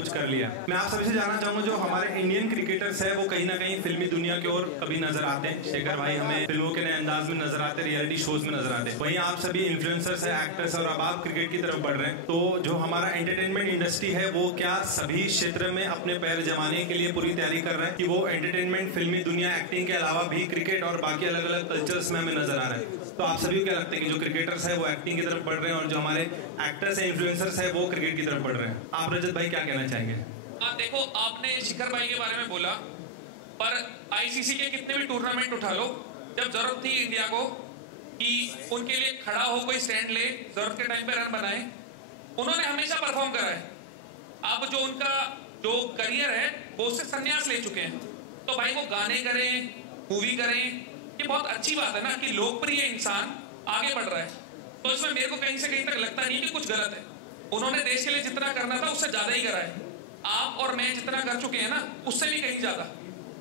कुछ कर लिया। मैं आप सभी से जानना चाहूंगा, जो हमारे इंडियन क्रिकेटर्स है वो कहीं ना कहीं फिल्मी दुनिया की ओर कभी नजर आते हैं। शेखर भाई हमें फिल्मों के नए अंदाज में नजर आते, रियलिटी शोज में नजर आते हैं। वहीं आप सभी इन्फ्लुएंसर्स है, एक्टर्स, और अब आप क्रिकेट की तरफ बढ़ रहे हैं। तो जो हमारा एंटरटेनमेंट इंडस्ट्री है वो क्या सभी क्षेत्र में अपने पैर जमाने के लिए पूरी तैयारी कर रहा है कि वो एंटरटेनमेंट, फिल्मी दुनिया, एक्टिंग के अलावा भी क्रिकेट और बाकी अलग अलग कल्चर्स में हमें नजर आ रहा है? तो आप सभी क्या लगता है कि जो क्रिकेटर्स है वो एक्टिंग की तरफ बढ़ रहे हैं और जो हमारे एक्टर्स है, इन्फ्लुएंसर्स है, वो क्रिकेट की तरफ बढ़ रहे हैं? आप रजत भाई क्या कहना चाहेंगे? देखो, आपने शिखर भाई के बारे में बोला, पर आईसीसी के कितने भी टूर्नामेंट उठा लो, जब जरूरत थी इंडिया को कि उनके लिए खड़ा हो, कोई स्टैंड ले, जरूरत के टाइम पे रन बनाए, उन्होंने हमेशा परफॉर्म करा है। अब जो उनका जो करियर है वो उससे संन्यास ले चुके हैं। तो भाई वो गाने करें, मूवी करें, ये बहुत अच्छी बात है ना कि लोकप्रिय इंसान आगे बढ़ रहा है। तो इसमें मेरे को कहीं से कहीं तक लगता नहीं कि कुछ गलत है। उन्होंने देश के लिए जितना करना था उससे ज्यादा ही करा है। आप और मैं जितना कर चुके हैं ना, उससे भी कहीं ज्यादा।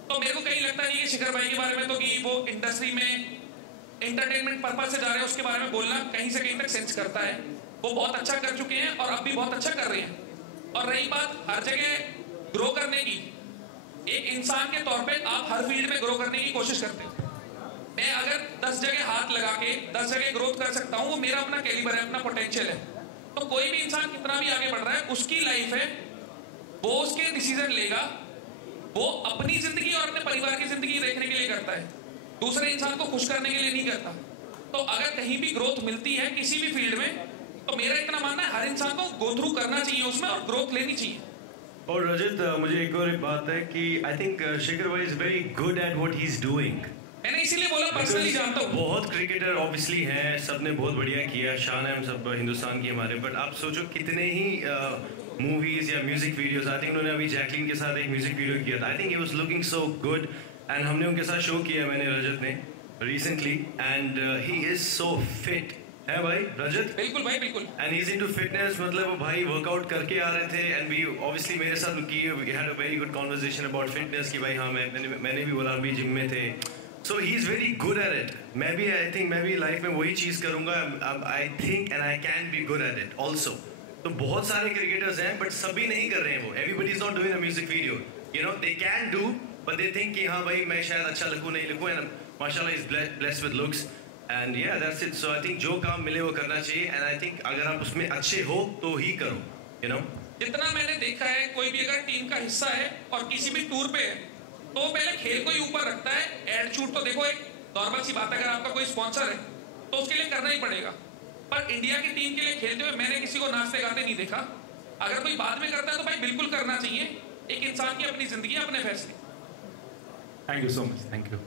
तो मेरे को कहीं लगता नहीं है शिखर भाई के बारे में तो कि वो इंडस्ट्री में एंटरटेनमेंट पर्पज से जा रहे हैं, उसके बारे में बोलना कहीं से कहीं तक सेंस करता है। वो बहुत अच्छा कर चुके हैं और अब भी बहुत अच्छा कर रहे हैं। और रही बात हर जगह ग्रो करने की, एक इंसान के तौर पे आप हर फील्ड में ग्रो करने की कोशिश करते हैं। मैं अगर 10 जगह हाथ लगा के 10 जगह ग्रोथ कर सकता हूँ, वो मेरा अपना कैलिबर है, अपना पोटेंशियल है। तो कोई भी इंसान कितना भी आगे बढ़ रहा है, उसकी लाइफ है, वो उसके डिसीजन लेगा, वो अपनी जिंदगी और अपने परिवार की जिंदगी देखने के लिए करता है, दूसरे इंसान को खुश करने के लिए नहीं करता। तो अगर कहीं भी ग्रोथ मिलती है किसी भी फील्ड में, तो मेरा इतना मानना है हर इंसान को गो थ्रू करना चाहिए उसमें और ग्रोथ लेनी चाहिए। और रजत, मुझे एक और बात है कि आई थिंक शेखर भाई is very good at what he is doing. मैंने इसीलिए बोला, पर्सनली जानता हूँ। बहुत क्रिकेटर ऑब्वियसली हैं, सबने बहुत बढ़िया किया, शान है हम सब हिंदुस्तान की हमारे। बट आप सोचो कितने ही मूवीज या म्यूजिक वीडियोस, आई थिंक उन्होंने अभी जैकलिन के साथ एक म्यूजिक वीडियो किया था। I think he was looking so good and हमने उनके साथ शो किया, मैंने रजत ने recently, and he is so fit है भाई रजत। बिल्कुल भाई, बिल्कुल। एंड इज इनटू फिटनेस, मतलब भाई वर्कआउट करके आ रहे थे एंड वी ऑब्वियसली मेरे साथ की we had a very good conversation about fitness कि भाई हाँ मैंने भी बोला अभी जिम में थे। So he is very good at it. मैं भी आई थिंक मैं भी लाइफ में वही चीज़ करूंगा। I think and I can be good at it also. तो बहुत सारे क्रिकेटर्स हैं बट सभी नहीं कर रहे हैं वो। Everybody is not doing a music video, you know they can do but they think कि हाँ भाई मैं शायद अच्छा लगूँ नहीं लगूँ, एंड माशाल्लाह is blessed with looks and yeah that's it. So I think जो काम मिले वो करना चाहिए एंड आई थिंक अगर आप उसमें अच्छे हो तो ही करो, यू नो। जितना मैंने देखा है, कोई भी अगर टीम का हिस्सा है और किसी भी टूर पे है तो पहले खेल को ही ऊपर रखता है। एड शूट तो देखो एक नॉर्मल सी बात है, अगर आपका कोई स्पॉन्सर है तो उसके लिए करना ही पड़ेगा। पर इंडिया की टीम के लिए खेलते हुए मैंने किसी को नाचते गाते नहीं देखा। अगर कोई बाद में करता है तो भाई बिल्कुल करना चाहिए। एक इंसान की अपनी जिंदगी, अपने फैसले। Thank you so much, thank you.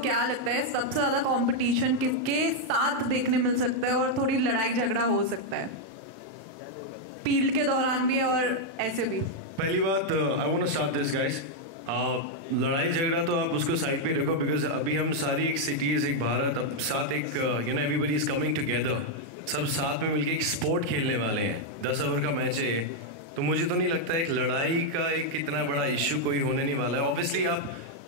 क्या लगता है सबसे ज्यादा कंपटीशन किसके साथ देखने मिल सकता है और थोड़ी लड़ाई झगड़ा हो सकता है फील्ड के दौरान भी और ऐसे भी? पहली बात, I want to start this guys. लड़ाई झगड़ा तो आप उसको साइड पे रखो, बिकॉज अभी हम सारी एक सिटीज, एक भारत, अब साथ एक you know everybody is coming together, सब साथ में मिलके एक स्पोर्ट खेलने वाले हैं। 10 ओवर का मैच है, तो मुझे तो नहीं लगता एक लड़ाई का एक इतना बड़ा इश्यू कोई होने नहीं वाला है। ऑब्वियसली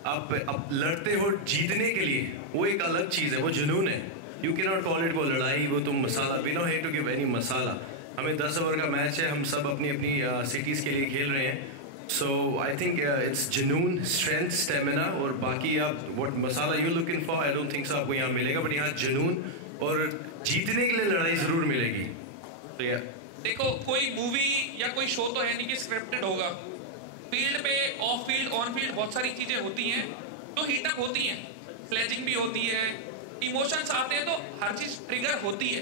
आप लड़ते हो जीतने के लिए, वो एक अलग चीज़ है, वो जुनून है। You can not call it वो लड़ाई, वो तुम masala, we no hate to give any masala. हमें 10 ओवर का मैच है, हम सब अपनी अपनी सिटीज़ के लिए खेल रहे हैं। सो आई थिंक इट्स जुनून, स्ट्रेंथ, स्टेमिना, और बाकी आप what masala you looking for, I don't think so आपको यहाँ मिलेगा, बट यहाँ जुनून और जीतने के लिए लड़ाई ज़रूर मिलेगी। तो या देखो, कोई मूवी या कोई शो तो है नहीं कि स्क्रिप्टेड होगा। फील्ड पे, ऑफ फील्ड, ऑन फील्ड बहुत सारी चीजें होती हैं तो हीटअप होती हैं, स्लेजिंग भी होती है, इमोशंस आते हैं, तो हर चीज ट्रिगर होती है।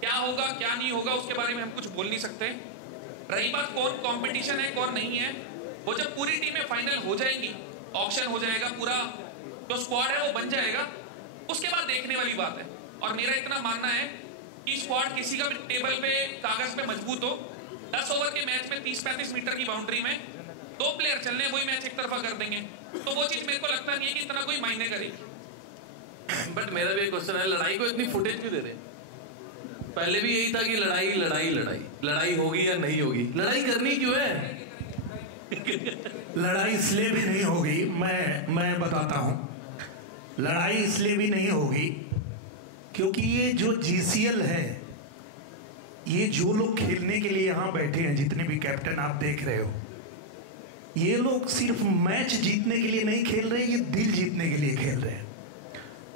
क्या होगा क्या नहीं होगा उसके बारे में हम कुछ बोल नहीं सकते। रही बात कौन कंपटीशन है कौन नहीं है, वो जब पूरी टीमें फाइनल हो जाएंगी, ऑक्शन हो जाएगा, पूरा जो स्क्वाड है वो बन जाएगा, उसके बाद देखने वाली बात है। और मेरा इतना मानना है कि स्क्वाड किसी का भी टेबल पे, कागज पे मजबूत हो, 10 ओवर के मैच में 30-35 मीटर की बाउंड्री में 2 प्लेयर चलने, वही मैच एक तरफा कर देंगे, तो वो चीज मेरे को लगता नहीं है कि इतना कोई मायने करेगी। बट मेरा भी एक क्वेश्चन है, लड़ाई को इतनी फुटेज क्यों दे रहे? पहले भी यही था कि लड़ाई लड़ाई लड़ाई लड़ाई होगी या नहीं होगी, लड़ाई करनी क्यों है? लड़ाई इसलिए भी नहीं होगी, मैं बताता हूं। लड़ाई इसलिए भी नहीं होगी क्योंकि ये जो जीसीएल है, ये जो लोग खेलने के लिए यहाँ बैठे हैं, जितने भी कैप्टन आप देख रहे हो, ये लोग सिर्फ मैच जीतने के लिए नहीं खेल रहे, ये दिल जीतने के लिए खेल रहे हैं।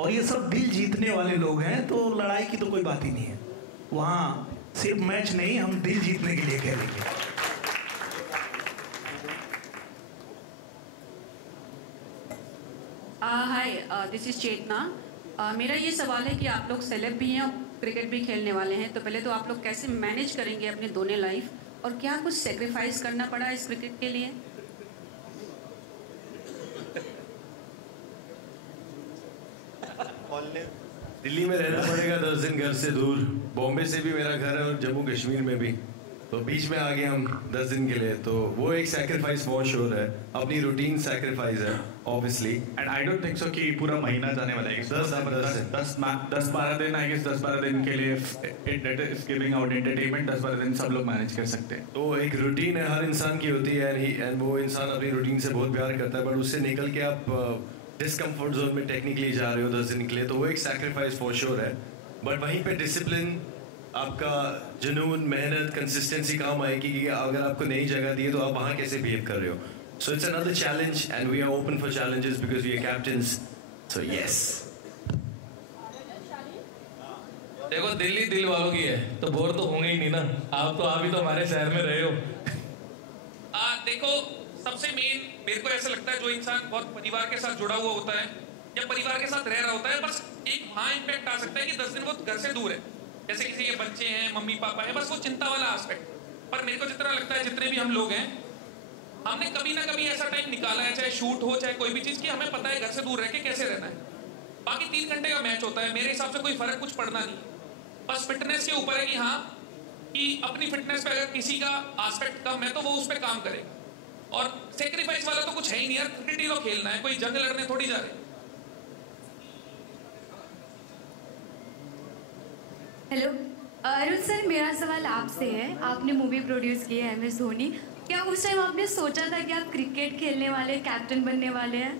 और ये सब दिल जीतने वाले लोग हैं, तो लड़ाई की तो कोई बात ही नहीं है। वहाँ सिर्फ मैच नहीं, हम दिल जीतने के लिए खेलेंगे। हाय, दिस इज चेतना। मेरा ये सवाल है कि आप लोग सेलेब भी हैं और क्रिकेट भी खेलने वाले हैं, तो पहले तो आप लोग कैसे मैनेज करेंगे अपने दोनों लाइफ, और क्या कुछ सेक्रीफाइस करना पड़ा इस क्रिकेट के लिए? दिल्ली में रहना पड़ेगा 10 दिन घर से दूर, बॉम्बे से भी मेरा घर है और जम्मू कश्मीर में भी, तो बीच में आ गए हम 10 दिन के लिए, तो वो एक सैक्रिफाइस फॉर श्योर है, अपनी रूटीन सैक्रिफाइस है obviously. And I don't think so कि पूरा महीना जाने वाला है, 10-12 दिन, आई गेस 10-12 दिन के लिए it is giving out entertainment, 10-12 दिन सब लोग मैनेज कर सकते हैं। तो एक रूटीन है, हर इंसान की होती है, एंड वो इंसान अपनी रूटीन से बहुत प्यार करता है, बट उससे निकल के आप डिस्कम्फर्ट जोन में टेक्निकली जा रहे हो 10 दिन के लिए, तो वो एक सैक्रिफाइस फॉर श्योर है। बट वहीं पे डिसिप्लिन, आपका जुनून, मेहनत, कंसिस्टेंसी काम आएगी कि अगर आपको नई जगह दी है तो आप वहाँ कैसे बिहेव कर रहे हो। So it's another challenge and we are open for challenges because we are captains, so yes. देखो दिल्ली दिल वालों की है, तो बोर तो होंगे ही नहीं ना, आप भी तो हमारे शहर में रहे हो। देखो सबसे मेन मेरे को ऐसा लगता है, जो इंसान बहुत परिवार के साथ जुड़ा हुआ होता है या परिवार के साथ रह रहा होता है, बस एक वहाँ इम्पैक्ट आ सकता है कि 10 दिन वो घर से दूर है, जैसे किसी के बच्चे हैं, मम्मी पापा है, बस वो चिंता वाला एस्पेक्ट। पर मेरे को जितना लगता है, जितने भी हम लोग हैं, हमने कभी ना कभी ऐसा टाइम निकाला है, चाहे शूट हो चाहे कोई भी चीज़, की हमें पता है घर से दूर रह के कैसे रहना है। बाकी 3 घंटे का मैच होता है, मेरे हिसाब से कोई फर्क कुछ पड़ना नहीं, बस फिटनेस के ऊपर है कि हाँ, कि अपनी फिटनेस पे अगर किसी का एस्पेक्ट कम है तो वो उस पर काम करे, और सेक्रीफाइस वाला तो कुछ है ही नहीं यार, क्रिकेट ही तो खेलना है, कोई जंग लड़ने थोड़ी जा रहे। हेलो अरुण सर, मेरा सवाल आपसे है। आपने मूवी प्रोड्यूस की है MS धोनी, क्या उस टाइम आपने सोचा था कि आप क्रिकेट खेलने वाले, कैप्टन बनने वाले हैं?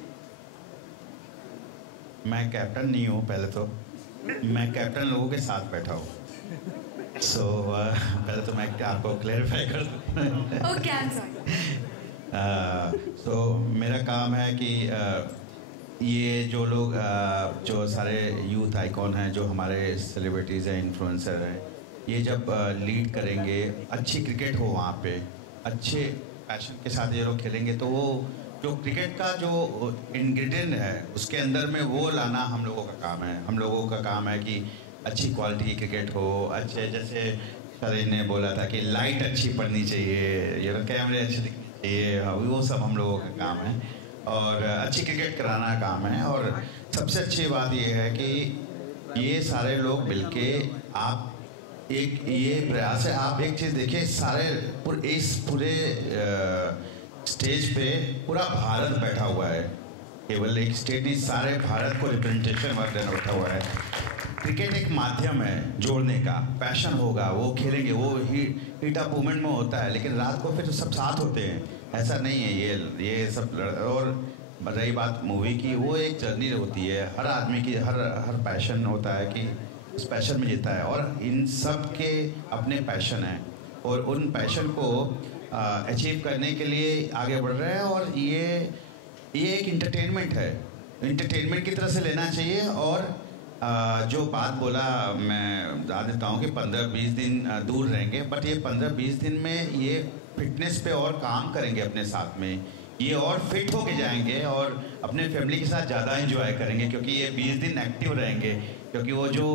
मैं कैप्टन नहीं हूँ, पहले तो मैं कैप्टन लोगों के साथ बैठा हूँ। पहले तो मैं आपको क्लैरिफाई कर दूँ। Okay, I am sorry. तो मेरा काम है कि ये जो लोग जो सारे यूथ आइकॉन हैं, जो हमारे सेलिब्रिटीज़ हैं, इन्फ्लुएंसर हैं, ये जब लीड करेंगे, अच्छी क्रिकेट हो वहाँ पे, अच्छे पैशन के साथ ये लोग खेलेंगे, तो वो जो क्रिकेट का जो इंग्रेडिएंट है उसके अंदर में वो लाना हम लोगों का काम है। हम लोगों का काम है कि अच्छी क्वालिटी की क्रिकेट हो, अच्छे, जैसे सर ने बोला था कि लाइट अच्छी पड़नी चाहिए, ये कैमरे अच्छे दिखने चाहिए, वो सब हम लोगों का काम है, और अच्छी क्रिकेट कराना काम है। और सबसे अच्छी बात ये है कि ये सारे लोग मिलके आप एक ये प्रयास है, आप एक चीज़ देखिए, इस पूरे स्टेज पे पूरा भारत बैठा हुआ है, केवल एक स्टेट नहीं, सारे भारत को रिप्रेजेंटेशन बैठा हुआ है। क्रिकेट एक माध्यम है जोड़ने का, पैशन होगा वो खेलेंगे, वो हीट अप मूवमेंट में होता है, लेकिन रात को फिर सब साथ होते हैं, ऐसा नहीं है ये सब। और रही बात मूवी की, वो एक जर्नी होती है, हर आदमी की हर पैशन होता है कि उस पैशन में जीता है, और इन सब के अपने पैशन हैं, और उन पैशन को अचीव करने के लिए आगे बढ़ रहे हैं। और ये एक इंटरटेनमेंट है, इंटरटेनमेंट की तरह से लेना चाहिए। और जो बात बोला, मैं बता देता हूँ कि 15-20 दिन दूर रहेंगे, बट ये 15-20 दिन में ये फिटनेस पे और काम करेंगे अपने साथ में, ये और फिट होके जाएंगे और अपने फैमिली के साथ ज़्यादा एंजॉय करेंगे, क्योंकि ये 20 दिन एक्टिव रहेंगे। क्योंकि वो जो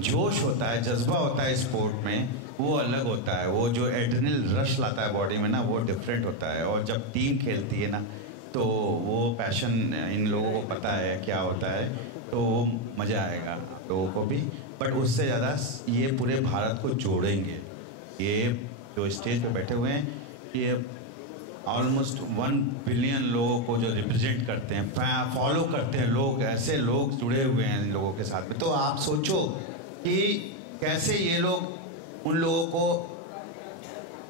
जोश होता है, जज्बा होता है स्पोर्ट में, वो अलग होता है, वो जो एड्रेनल रश लाता है बॉडी में ना, वो डिफरेंट होता है। और जब टीम खेलती है ना, तो वो पैशन इन लोगों को पता है क्या होता है, तो वो मज़ा आएगा लोगों को भी। बट उससे ज़्यादा ये पूरे भारत को जोड़ेंगे। ये जो स्टेज पे बैठे हुए हैं, ये ऑलमोस्ट 1 बिलियन लोगों को जो रिप्रेजेंट करते हैं, फॉलो करते हैं लोग, ऐसे लोग जुड़े हुए हैं इन लोगों के साथ में। तो आप सोचो कि कैसे ये लोग उन लोगों को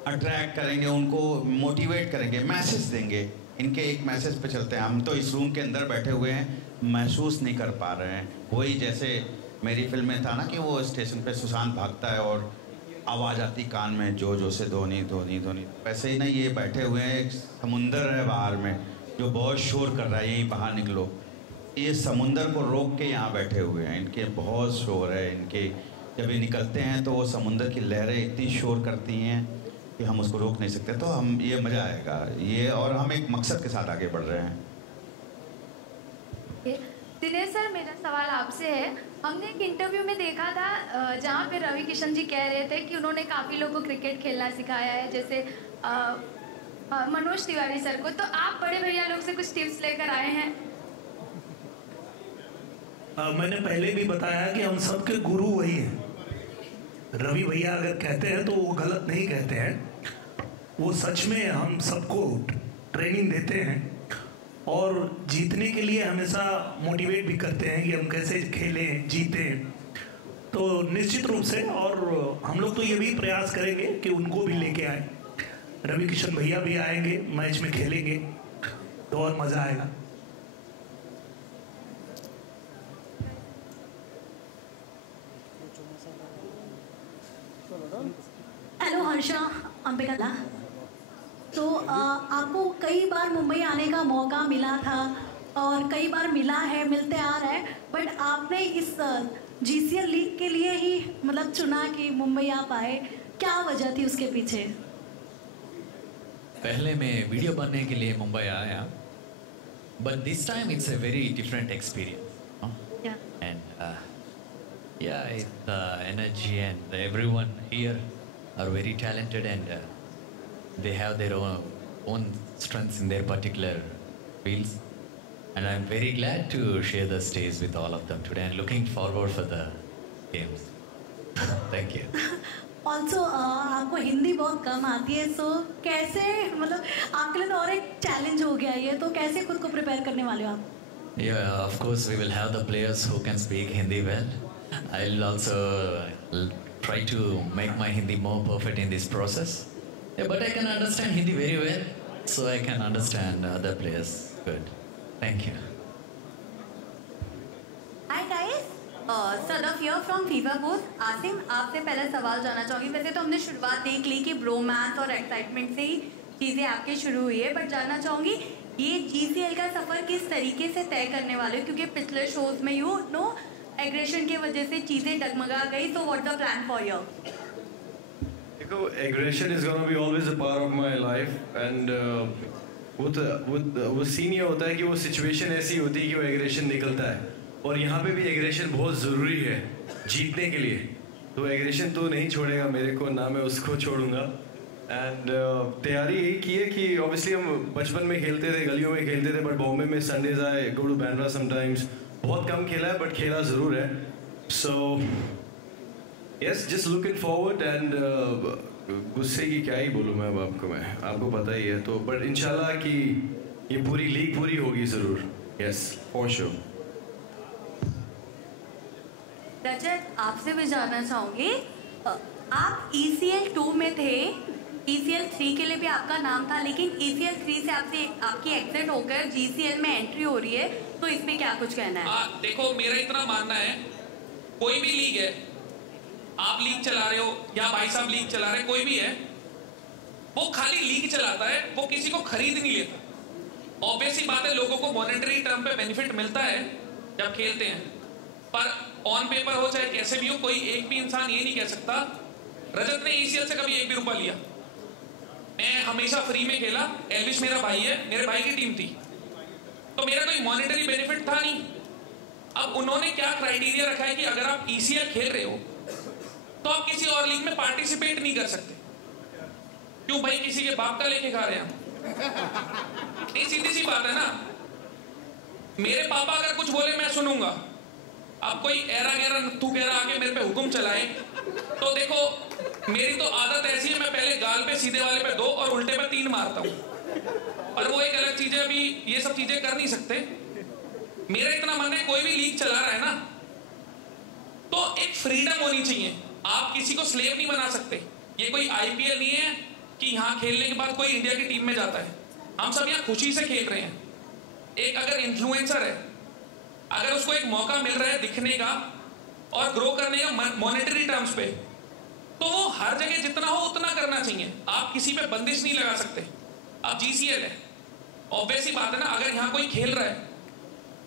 अट्रैक्ट करेंगे, उनको मोटिवेट करेंगे, मैसेज देंगे। इनके एक मैसेज पे चलते हैं। हम तो इस रूम के अंदर बैठे हुए हैं, महसूस नहीं कर पा रहे हैं। वही जैसे मेरी फिल्म में था ना कि वो स्टेशन पे सुशांत भागता है और आवाज़ आती कान में, जो से धोनी धोनी धोनी। वैसे ही ना ये बैठे हुए हैं, एक समुंदर है बाहर में जो बहुत शोर कर रहा है, यहीं बाहर निकलो। ये समुंदर को रोक के यहाँ बैठे हुए हैं, इनके बहुत शोर है। इनके जब ये निकलते हैं तो वो समुंदर की लहरें इतनी शोर करती हैं कि हम उसको रोक नहीं सकते। तो हम ये मज़ा आएगा ये, और हम एक मकसद के साथ आगे बढ़ रहे हैं। दिनेश सर, मेरा सवाल आपसे है। हमने एक इंटरव्यू में देखा था जहाँ पे रवि किशन जी कह रहे थे कि उन्होंने काफ़ी लोगों को क्रिकेट खेलना सिखाया है, जैसे मनोज तिवारी सर को। तो आप बड़े भैया लोग से कुछ टिप्स लेकर आए हैं? मैंने पहले भी बताया कि हम सबके गुरु वही हैं। रवि भैया अगर कहते हैं तो वो गलत नहीं कहते हैं, वो सच में हम सबको ट्रेनिंग देते हैं और जीतने के लिए हमेशा मोटिवेट भी करते हैं कि हम कैसे खेलें, जीतें। तो निश्चित रूप से, और हम लोग तो ये भी प्रयास करेंगे कि उनको भी लेके आए। रवि किशन भैया भी आएंगे, मैच में खेलेंगे तो और मज़ा आएगा। हेलो हर्षा, अंबिका। तो आपको कई बार मुंबई आने का मौका मिला था और कई बार मिला है, मिलते आ रहा है, बट आपने इस GCL लीग के लिए ही मतलब चुना कि मुंबई आप आए, क्या वजह थी उसके पीछे? पहले मैं वीडियो बनने के लिए मुंबई आया, but this time it's a very different experience. Yeah. And yeah, the energy and everyone here are very talented and they have their own strengths in their particular fields. And I'm very glad to share the stage with all of them today and looking forward for the games. Thank you. Also आपको हिंदी बहुत कम आती है, सो कैसे, मतलब आपके लिए तो और एक चैलेंज हो गया ये, तो कैसे खुद को प्रिपेयर करने वाले हो आप? Yeah, of course we will have the players who can speak Hindi well. I'll also try to make my Hindi more perfect in this process. Yeah, but I can understand Hindi very well, so I can understand other players good. Thank you. Hi guys, Sadaf here from FIFA Booth. Asim, आपसे पहला सवाल जानना चाहूँगी। वैसे तो हमने शुरुआत देख ली कि ब्रोमांस और एक्साइटमेंट से ही चीज़ें आपकी शुरू हुई है, बट जानना चाहूँगी ये GCL का सफ़र किस तरीके से तय करने वाले हो, क्योंकि पिछले शोज में यू नो एग्रेशन की वजह से चीज़ें डगमगा गई। तो what the plan for your? देखो, aggression is gonna be always a part of my life and वो सीन ये होता है कि वो सिचुएशन ऐसी होती है कि वो एग्रेशन निकलता है, और यहाँ पे भी एग्रेशन बहुत ज़रूरी है जीतने के लिए। तो एग्रेशन तो नहीं छोड़ेगा मेरे को, ना मैं उसको छोड़ूंगा। एंड तैयारी यही की है कि ऑब्वियसली हम बचपन में खेलते थे, गलियों में खेलते थे, बट बॉम्बे में Sundays I go to Bandra sometimes. बहुत कम खेला है बट खेला ज़रूर है। So yes, just looking forward and गुस्से की क्या ही बोलूँ मैं अब आपको, मैं आपको पता ही है। तो बट इंशाल्लाह कि ये पूरी लीग पूरी होगी ज़रूर। Yes, for sure. रजत, आपसे भी जानना चाहूँगी, आप ECL 2 में थे, ECL 3 के लिए भी आपका नाम था, लेकिन ECL 3 से आपकी एग्जिट होकर GCL में एंट्री हो रही है, तो इसमें क्या कुछ कहना है? देखो, मेरा इतना मानना है, कोई भी लीग है, आप लीग चला रहे हो या भाई साहब लीग चला रहे, कोई भी है, वो खाली लीग चलाता है, वो किसी को खरीद नहीं लेता। ऑब्वियस ही बात है, लोगों को मॉनेटरी टर्म पे बेनिफिट मिलता है जब खेलते हैं, पर ऑन पेपर हो चाहे कैसे भी हो, कोई एक भी इंसान ये नहीं कह सकता रजत ने ECL से कभी एक भी रुपया लिया। मैं हमेशा फ्री में खेला, एल्विश मेरा भाई है, मेरे भाई की टीम थी, तो मेरा कोई मॉनेटरी बेनिफिट था नहीं। अब उन्होंने क्या क्राइटेरिया रखा है कि अगर आप ECL खेल रहे हो तो आप किसी और लीग में पार्टिसिपेट नहीं कर सकते। क्यों भाई, किसी के बाप का लेके खा रहे हैं? नहीं, सीधी सी बात है ना। मेरे पापा अगर कुछ बोले मैं सुनूंगा, अब कोई ऐरा गैरा नत्थू गैरा आके मेरे पे हुक्म चलाए तो देखो, मेरी तो आदत ऐसी है, मैं पहले गाल पे सीधे वाले पे 2 और उल्टे पे 3 मारता हूँ, पर वो एक अलग चीज है, अभी ये सब चीजें कर नहीं सकते। मेरा इतना मानना है, कोई भी लीग चला रहा है ना, तो एक फ्रीडम होनी चाहिए, आप किसी को स्लेव नहीं बना सकते। ये कोई IPL नहीं है कि यहाँ खेलने के बाद कोई इंडिया की टीम में जाता है, हम सब यहाँ खुशी से खेल रहे हैं। एक अगर इन्फ्लुएंसर है, अगर उसको एक मौका मिल रहा है दिखने का और ग्रो करने का मॉनेटरी टर्म्स पे, तो वो हर जगह जितना हो उतना करना चाहिए। आप किसी पे बंदिश नहीं लगा सकते। अब GCL है, ऑब्वियस ही बात है ना, अगर यहाँ कोई खेल रहा है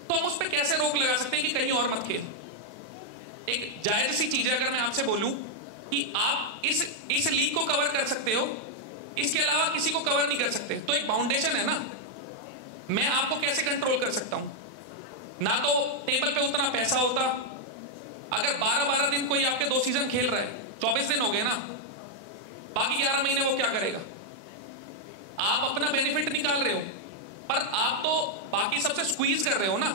तो हम उस पर कैसे रोक लगा सकते हैं कि कहीं और मत खेल। एक जायज सी चीज है, अगर मैं आपसे बोलूं कि आप इस लीग को कवर कर सकते हो, इसके अलावा किसी को कवर नहीं कर सकते, तो एक बाउंडेशन है ना, मैं आपको कैसे कंट्रोल कर सकता हूं? ना तो टेबल पे उतना पैसा होता। अगर 12-12 दिन कोई आपके 2 सीजन खेल रहा है, 24 दिन हो गए ना, बाकी 11 महीने वो क्या करेगा? आप अपना बेनिफिट निकाल रहे हो, पर आप तो बाकी सबसे स्क्वीज कर रहे हो ना।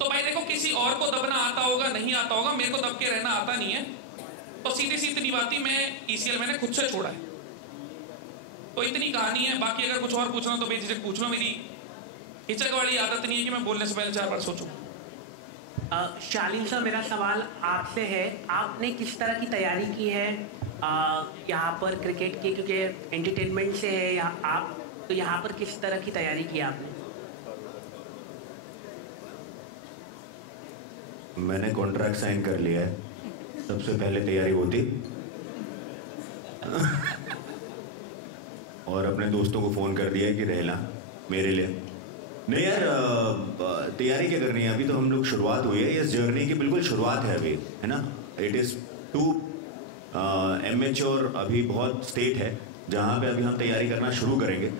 तो भाई देखो, किसी और को दबना आता होगा, नहीं आता होगा, मेरे को दब के रहना आता नहीं है, तो सीधी सी इतनी बात ही, मैं ECL मैंने खुद से छोड़ा है, तो इतनी कहानी है। बाकी अगर कुछ और पूछना तो बेझिझक पूछ लो, मेरी हिचक वाली आदत नहीं है कि मैं बोलने से पहले 4 बार सोचूं। शालीन सर, मेरा सवाल आपसे है, आपने किस तरह की तैयारी की है यहाँ पर क्रिकेट की, क्योंकि एंटरटेनमेंट से है यहाँ आप, तो यहाँ पर किस तरह की तैयारी की आपने? मैंने कॉन्ट्रैक्ट साइन कर लिया है, सबसे पहले तैयारी होती और अपने दोस्तों को फ़ोन कर दिया कि रहना मेरे लिए। नहीं यार, तैयारी क्या करनी है, अभी तो हम लोग शुरुआत हुई है, इस जर्नी की बिल्कुल शुरुआत है अभी, है ना। इट इज़ टू इमैच्योर, अभी बहुत स्टेट है जहाँ पे अभी हम तैयारी करना शुरू करेंगे।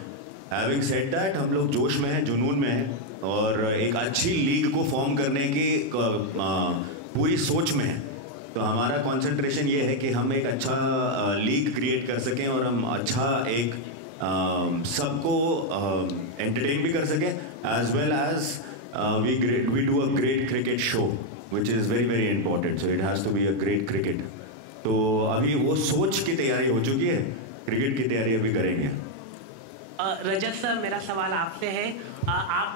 हैविंग सेड दैट, हम लोग जोश में हैं, जुनून में हैं, और एक अच्छी लीग को फॉर्म करने की पूरी सोच में है। तो हमारा कंसंट्रेशन ये है कि हम एक अच्छा लीग क्रिएट कर सकें और हम अच्छा एक सबको एंटरटेन भी कर सकें, as well as we do a great cricket show which is very very important, so it has to be a great cricket. तो अभी वो सोच की तैयारी हो चुकी है, क्रिकेट की तैयारी अभी करेंगे। रजत सर, मेरा सवाल आपसे है,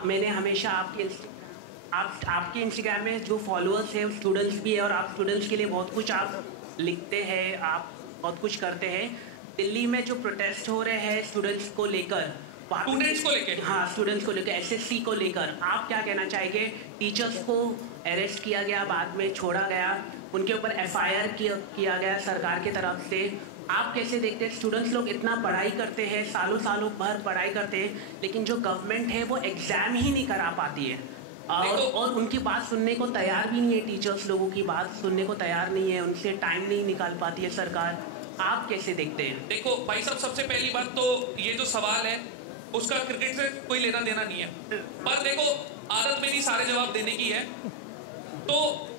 मैंने हमेशा आपके इंस्टाग्राम में जो फॉलोअर्स हैं स्टूडेंट्स भी है, और आप स्टूडेंट्स के लिए बहुत कुछ आप लिखते हैं, आप बहुत कुछ करते हैं। दिल्ली में जो प्रोटेस्ट हो रहे हैं स्टूडेंट्स को लेकर, स्टूडेंट्स को लेकर, हाँ स्टूडेंट्स को लेकर, SSC को लेकर, आप क्या कहना चाहेंगे? टीचर्स को अरेस्ट किया गया, बाद में छोड़ा गया, उनके ऊपर FIR किया गया सरकार की तरफ से, आप कैसे देखते हैं? स्टूडेंट्स लोग इतना पढ़ाई करते हैं, सालों भर पढ़ाई करते हैं, लेकिन जो गवर्नमेंट है वो एग्ज़ाम ही नहीं करा पाती है, और उनकी बात सुनने को तैयार भी नहीं है, टीचर्स लोगों की बात सुनने को तैयार नहीं है, उनसे टाइम नहीं निकाल पाती है सरकार। आप कैसे देखते हैं? देखो भाई साहब, सबसे पहली बात तो ये जो सवाल है उसका क्रिकेट से कोई लेना देना नहीं है, पर देखो आदत मेरी सारे जवाब देने की है। तो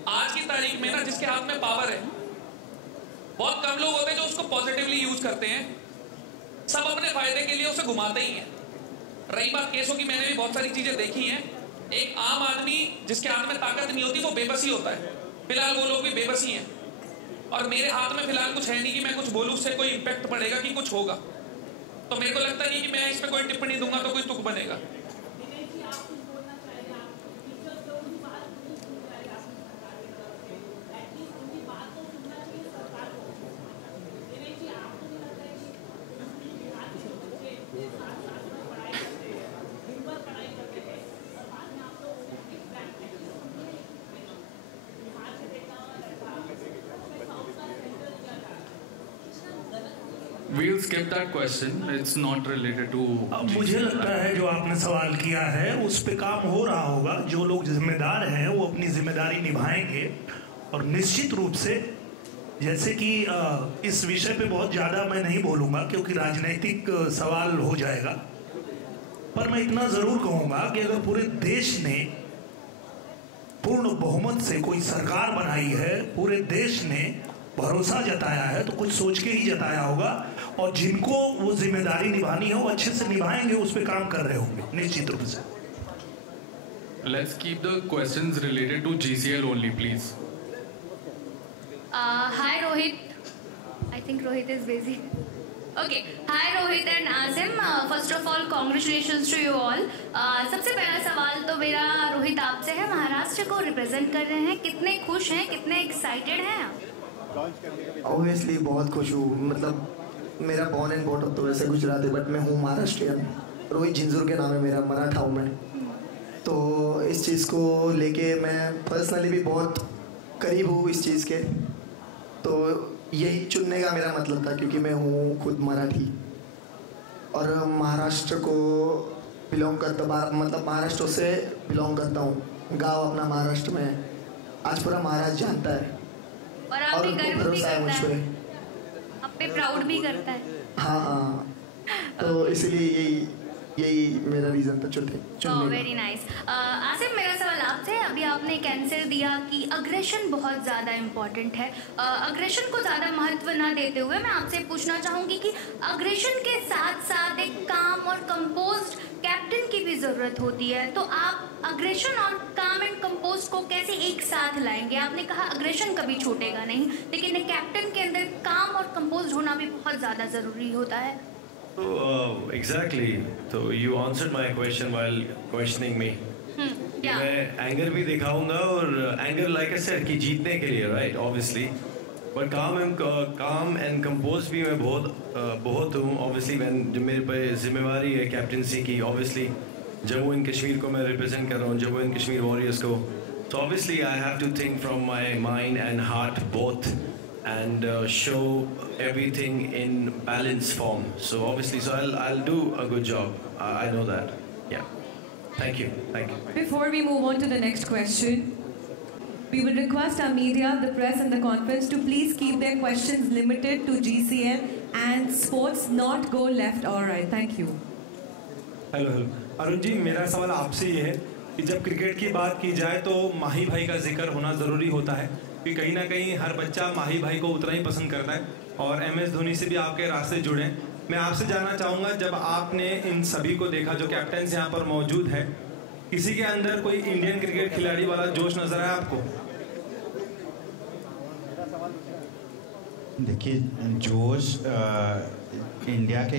आज की तारीख में ना, जिसके हाथ में पावर है, बहुत कम लोग होते हैं जो उसको पॉजिटिवली यूज करते हैं, सब अपने फायदे के लिए उसे घुमाते ही हैं। रही बात केसों की, मैंने भी बहुत सारी चीजें देखी हैं। एक आम आदमी जिसके हाथ में ताकत नहीं होती वो बेबसी होता है, फिलहाल वो लोग भी बेबसी हैं, और मेरे हाथ में फिलहाल कुछ है नहीं कि मैं कुछ बोलूं उससे कोई इम्पैक्ट पड़ेगा कि कुछ होगा। तो मेरे को लगता नहीं कि मैं इस पर कोई टिप्पणी दूंगा तो कोई तुक बनेगा। We'll skip that question. It's not related to. मुझे लगता है जो आपने सवाल किया है उस पे काम हो रहा होगा। जो लोग जिम्मेदार हैं वो अपनी जिम्मेदारी निभाएंगे, और निश्चित रूप से, जैसे कि इस विषय पे बहुत ज़्यादा मैं नहीं बोलूँगा क्योंकि राजनीतिक सवाल हो जाएगा, पर मैं इतना ज़रूर कहूँगा कि अगर पूरे देश ने पूर्ण बहुमत से कोई सरकार बनाई है, पूरे देश ने भरोसा जताया है, तो कुछ सोच के ही जताया होगा, और जिनको वो जिम्मेदारी निभानी है वो अच्छे से निभाएंगे, उस पर काम कर रहे होंगे निश्चित रूप से। Let's keep the questions related to GCL only, please. Hi Rohit. I think Rohit is busy. Okay. Hi Rohit and Azim. First of all, congratulations to you all. सबसे पहला सवाल तो मेरा रोहित आपसे है, महाराष्ट्र को रिप्रेजेंट कर रहे हैं, कितने खुश हैं, कितने एक्साइटेड हैं आप? ऑब्वियसली बहुत खुश हूँ, मतलब मेरा बॉर्न एंड बॉट अप तो वैसे गुजरात है, बट मैं हूँ महाराष्ट्रियन। रोहित जिंजूर के नाम है मेरा, मराठा हूँ मैं। तो इस चीज़ को लेके मैं पर्सनली भी बहुत करीब हूँ इस चीज़ के। तो यही चुनने का मेरा मतलब था, क्योंकि मैं हूँ खुद मराठी और महाराष्ट्र को बिलोंग करता, मतलब महाराष्ट्र से बिलोंग करता हूँ। गांव अपना महाराष्ट्र में है। आज पूरा महाराष्ट्र जानता है और आप भी गर्व भी भरोसा है मुझ करता पे। है, आप पे प्राउड भी करता है। हाँ, तो इसीलिए यही मेरा रीजन था चुनने का। Very nice. आसिफ, मेरा सवाल आपसे, अभी आपने एक आंसर दिया कि अग्रेशन बहुत ज़्यादा इम्पोर्टेंट है। अग्रेशन को ज़्यादा महत्व ना देते हुए मैं आपसे पूछना चाहूँगी कि अग्रेशन के साथ साथ एक काम और कंपोज्ड कैप्टन की भी ज़रूरत होती है, तो आप अग्रेशन और काम एंड कंपोज को कैसे एक साथ लाएंगे? आपने कहा अग्रेशन कभी छूटेगा नहीं, लेकिन एक कैप्टन के अंदर काम और कंपोज होना भी बहुत ज़्यादा ज़रूरी होता है। Exactly. So you answered my question while questioning me. मैं एंगर भी दिखाऊंगा और एंगर लाइक आई सेड कि जीतने के लिए, राइट, ऑब्वियसली, बट काम एंड कंपोज भी मैं बहुत हूँ ऑब्वियसली। जो मेरे पे जिम्मेवारी है कैप्टनसी की, ऑब्वियसली जम्मू एंड कश्मीर को मैं रिप्रेजेंट कर रहा हूँ, जम्मू एंड कश्मीर वॉरियर्स को, तो obviously I have to think from my mind and heart both and show everything in balanced form. So obviously, I'll do a good job. I know that. Yeah. Thank you. Before we move on to the next question, we would request our media, the press and the conference to please keep their questions limited to GCM and sports, not go left or right. Thank you. Hello Arun ji, मेरा सवाल आपसे ये है कि जब cricket की बात की जाए तो माही भाई का जिक्र होना ज़रूरी होता है, कि कहीं ना कहीं हर बच्चा माही भाई को उतना ही पसंद करता है और MS धोनी से भी आपके रास्ते जुड़े हैं। मैं आपसे जानना चाहूँगा, जब आपने इन सभी को देखा जो कैप्टन्स यहाँ पर मौजूद है, किसी के अंदर कोई इंडियन क्रिकेट खिलाड़ी वाला जोश नजर आया आपको? देखिए, जोश इंडिया के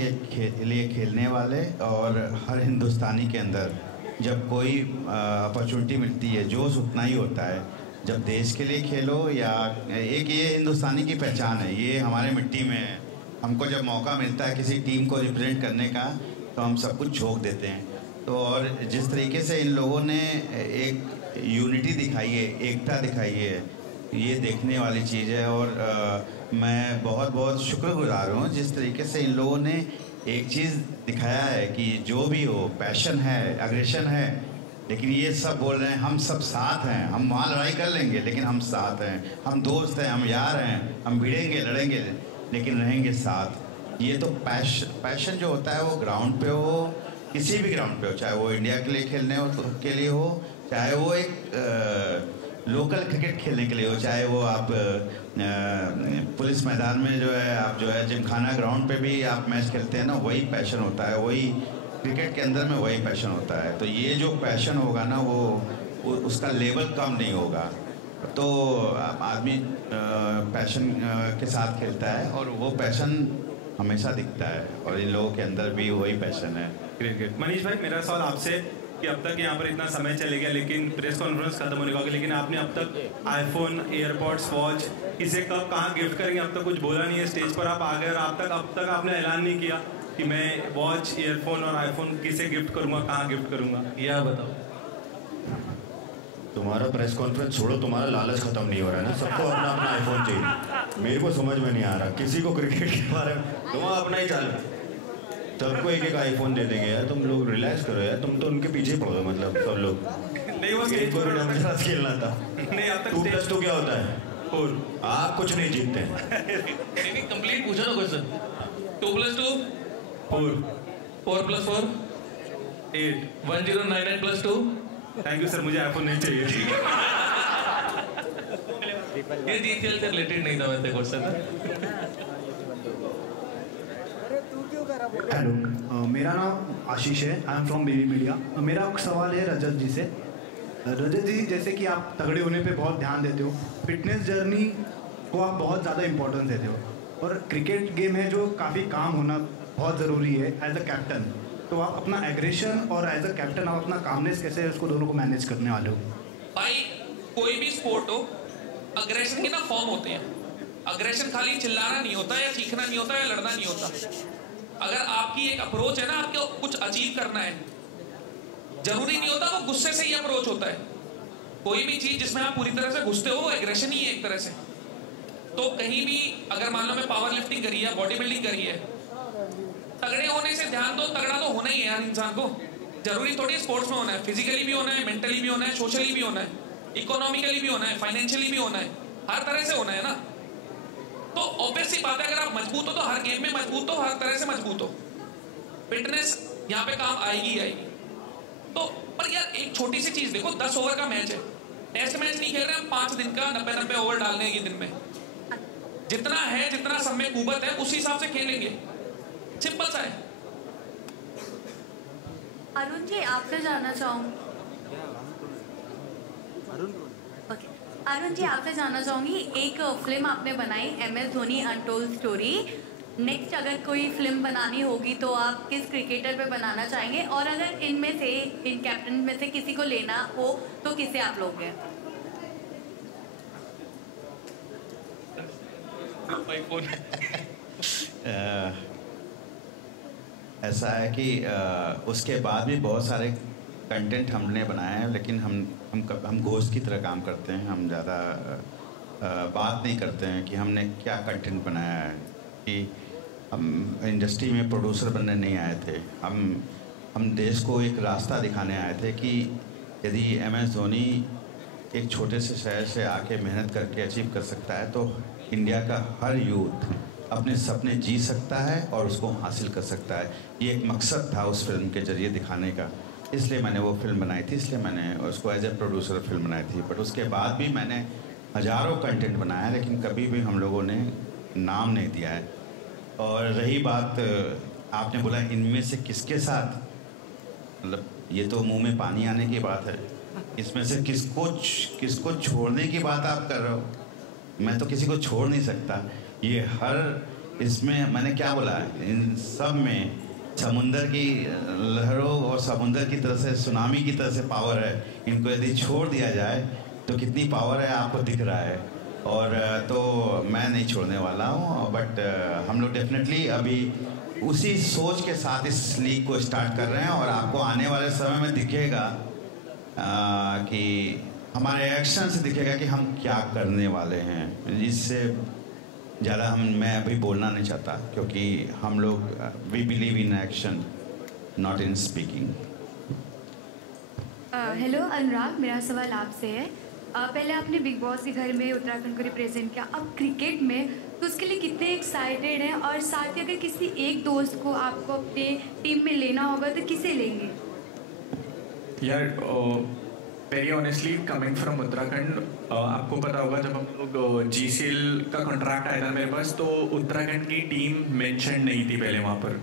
लिए खेलने वाले और हर हिंदुस्तानी के अंदर जब कोई अपॉर्चुनिटी मिलती है, जोश उतना ही होता है। जब देश के लिए खेलो या एक ये हिंदुस्तानी की पहचान है, ये हमारे मिट्टी में है। हमको जब मौका मिलता है किसी टीम को रिप्रेजेंट करने का तो हम सब कुछ झोंक देते हैं। तो और जिस तरीके से इन लोगों ने एक यूनिटी दिखाई है, एकता दिखाई है, ये देखने वाली चीज़ है। और मैं बहुत शुक्रगुजार हूँ जिस तरीके से इन लोगों ने एक चीज़ दिखाया है कि जो भी हो, पैशन है, अग्रेशन है, लेकिन ये सब बोल रहे हैं हम सब साथ हैं, हम वहाँ लड़ाई कर लेंगे लेकिन हम साथ हैं, हम दोस्त हैं, हम यार हैं, हम भिड़ेंगे लड़ेंगे लेकिन रहेंगे साथ। ये तो पैशन जो होता है वो ग्राउंड पे हो, किसी भी ग्राउंड पे हो, चाहे वो इंडिया के लिए खेलने हो तो के लिए हो, चाहे वो एक लोकल क्रिकेट खेलने के लिए हो, चाहे वो आप पुलिस मैदान में जो है आप जो है जिमखाना ग्राउंड पे भी आप मैच खेलते हैं ना, वही पैशन होता है, वही क्रिकेट के अंदर में वही पैशन होता है। तो ये जो पैशन होगा ना वो उसका लेवल कम नहीं होगा। तो आदमी पैशन के साथ खेलता है और वो पैशन हमेशा दिखता है और इन लोगों के अंदर भी वही पैशन है। क्रिकेट। मनीष भाई, मेरा सवाल आपसे कि अब तक यहाँ पर इतना समय चले गया, लेकिन प्रेस कॉन्फ्रेंस खत्म होने का, लेकिन आपने अब तक आईफोन, एयरपॉड्स, वॉच किसे कब कहाँ गिफ्ट करेंगे अब तक कुछ बोला नहीं है। स्टेज पर आप आ गए और अब तक आपने ऐलान नहीं किया कि मैं वॉच, ईयरफोन और आईफोन किसे गिफ्ट करूंगा, कहाँ गिफ्ट करूंगा, यह बताओ। तुम्हारा प्रेस कॉन्फ्रेंस छोड़ो, तुम्हारा लालच खत्म नहीं हो रहा है ना। सबको अपना अपना आईफोन चाहिए। मेरे को समझ में नहीं आ रहा, किसी को क्रिकेट के बारे में तुम्हारा अपना ही चाल, सबको एक आईफोन दे देंगे यार। तुम लोग रिलैक्स करो यार, तुम तो उनके पीछे पड़ो, मतलब सब लोग। नहीं, वो स्टेज पर खेलना था। नहीं, अब तक 2+2 क्या होता है? और आप कुछ नहीं जीतते हैं। नहीं, कंप्लीट पूछो ना क्वेश्चन। 2+2 4+4 8 1099+2। थैंक यू सर, मुझे आईफोन नहीं चाहिए। ये जीसीएल से रिलेटेड नहीं था वैसे क्वेश्चन। हेलो, मेरा नाम आशीष है, I am from baby media. मेरा सवाल है रजत जी से। रजत जी, जैसे कि आप तगड़े होने पे बहुत ध्यान देते हो, फिटनेस जर्नी को आप बहुत ज़्यादा इंपॉर्टेंस देते हो, और क्रिकेट गेम है जो काफ़ी काम होना बहुत ज़रूरी है एज अ कैप्टन। तो आप अपना एग्रेशन और एज अ कैप्टन आप अपना कामनेस कैसे उसको दोनों को मैनेज करने वाले हो? भाई, कोई भी स्पोर्ट हो, अग्रेशन के ना फॉर्म होते हैं। अग्रेशन खाली चिल्लाना नहीं होता, या चीखना नहीं होता, या लड़ना नहीं होता। अगर आपकी एक अप्रोच है ना, आपको कुछ अचीव करना है, जरूरी नहीं होता वो गुस्से से ही अप्रोच होता है। कोई भी चीज जिसमें आप पूरी तरह से घुसते हो वो एग्रेशन ही है एक तरह से। तो कहीं भी अगर मान लो मैं पावर लिफ्टिंग करी है, बॉडी बिल्डिंग करी है, तगड़े होने से ध्यान दो, तगड़ा तो होना ही है यार इंसान को। जरूरी थोड़ी स्पोर्ट्स में होना है, फिजिकली भी होना है, मेंटली भी होना है, सोशली भी होना है, इकोनॉमिकली भी होना है, फाइनेंशियली भी होना है, हर तरह से होना है ना। तो ऑब्वियस सी बात है, अगर आप मजबूत हो तो हर गेम में मजबूत हो, हर तरह से मजबूत हो, फिटनेस यहाँ पे काम आएगी आएगी। तो पर यार एक छोटी सी चीज देखो, 10 ओवर का मैच है, टेस्ट मैच नहीं खेल रहे हम 5 दिन का, 90 ओवर डालने के दिन में जितना है, जितना सब में कुवत है उसी हिसाब से खेलेंगे, सिंपल सा है। अरुण जी आपसे जानना चाहूंगी, अरुण जी आपसे जानना चाहूंगी, एक फिल्म आपने बनाई MS Dhoni untold story, next अगर कोई फिल्म बनानी होगी तो आप किस क्रिकेटर पे बनाना चाहेंगे, और अगर इनमें से इन कैप्टन में से किसी को लेना हो तो किसे आप लोगे? ऐसा है कि उसके बाद भी बहुत सारे कंटेंट हमने बनाए हैं, लेकिन हम घोस्ट की तरह काम करते हैं। हम ज़्यादा बात नहीं करते हैं कि हमने क्या कंटेंट बनाया है, कि हम इंडस्ट्री में प्रोड्यूसर बनने नहीं आए थे। हम देश को एक रास्ता दिखाने आए थे कि यदि MS धोनी एक छोटे से शहर से आके मेहनत करके अचीव कर सकता है, तो इंडिया का हर यूथ अपने सपने जी सकता है और उसको हासिल कर सकता है। ये एक मकसद था उस फिल्म के जरिए दिखाने का, इसलिए मैंने वो फिल्म बनाई थी, इसलिए मैंने उसको एज ए प्रोड्यूसर फिल्म बनाई थी। बट उसके बाद भी मैंने हज़ारों कंटेंट बनाया, लेकिन कभी भी हम लोगों ने नाम नहीं दिया है। और रही बात आपने बोला इनमें से किसके साथ, मतलब ये तो मुंह में पानी आने की बात है। इसमें से किसको छोड़ने की बात आप कर रहे हो? मैं तो किसी को छोड़ नहीं सकता। ये हर इसमें मैंने क्या बोला, इन सब में समुंदर की लहरों और समुंदर की तरह से, सुनामी की तरह से पावर है। इनको यदि छोड़ दिया जाए तो कितनी पावर है आपको दिख रहा है। और तो मैं नहीं छोड़ने वाला हूँ, बट हम लोग डेफिनेटली अभी उसी सोच के साथ इस लीग को स्टार्ट कर रहे हैं। और आपको आने वाले समय में दिखेगा कि हमारे एक्शन से दिखेगा कि हम क्या करने वाले हैं। इससे ज़्यादा मैं अभी बोलना नहीं चाहता, क्योंकि हम लोग we believe in action not in speaking. Hello Anurag, मेरा सवाल आपसे है। पहले आपने बिग बॉस के घर में उत्तराखंड को रिप्रेजेंट किया, अब क्रिकेट में, तो उसके लिए कितने एक्साइटेड हैं? और साथ ही अगर किसी एक दोस्त को आपको अपने टीम में लेना होगा तो किसे लेंगे? यार very honestly coming from Uttarakhand, आपको पता होगा जब हम लोग GCL का कॉन्ट्रैक्ट आया था मेरे पास, तो उत्तराखंड की टीम मेंशन नहीं थी पहले वहाँ पर,